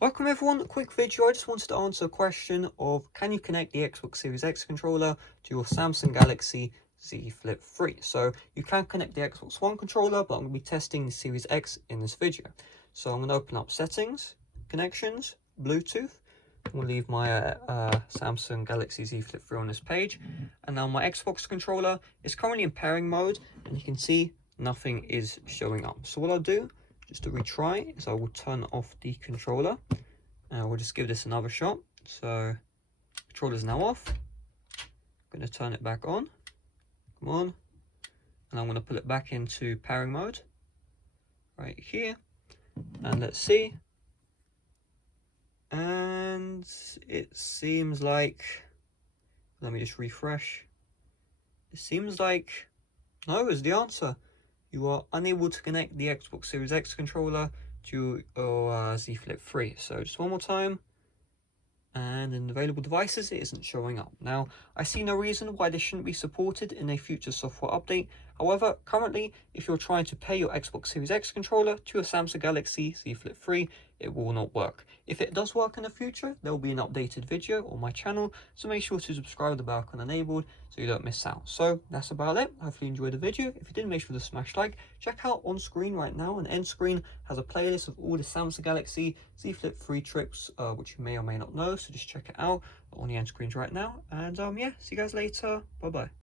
Welcome everyone, quick video. I just wanted to answer a question of can you connect the Xbox Series X controller to your Samsung Galaxy Z Flip 3? So you can connect the Xbox One controller, but I'm going to be testing the Series X in this video. So I'm going to open up settings, connections, Bluetooth. I'm going to leave my Samsung Galaxy Z Flip 3 on this page. And now my Xbox controller is currently in pairing mode, and you can see nothing is showing up. So what I'll do, just to retry, is I will turn off the controller and we'll just give this another shot. So controller is now off. I'm going to turn it back on. Come on. And I'm going to put it back into pairing mode right here. And let's see. And it seems like, let me just refresh. It seems like no is the answer. You are unable to connect the Xbox Series X controller to your Z Flip 3. So just one more time. And in available devices, it isn't showing up. Now, I see no reason why this shouldn't be supported in a future software update. However, currently, if you're trying to pair your Xbox Series X controller to a Samsung Galaxy Z Flip 3, it will not work. If it does work in the future, there will be an updated video on my channel, so make sure to subscribe with the bell icon enabled so you don't miss out. So that's about it. Hopefully you enjoyed the video. If you did, make sure to smash like. Check out on screen right now, and end screen has a playlist of all the Samsung Galaxy Z Flip 3 tricks, which you may or may not know, so just check it out on the end screens right now. And yeah, see you guys later. Bye bye.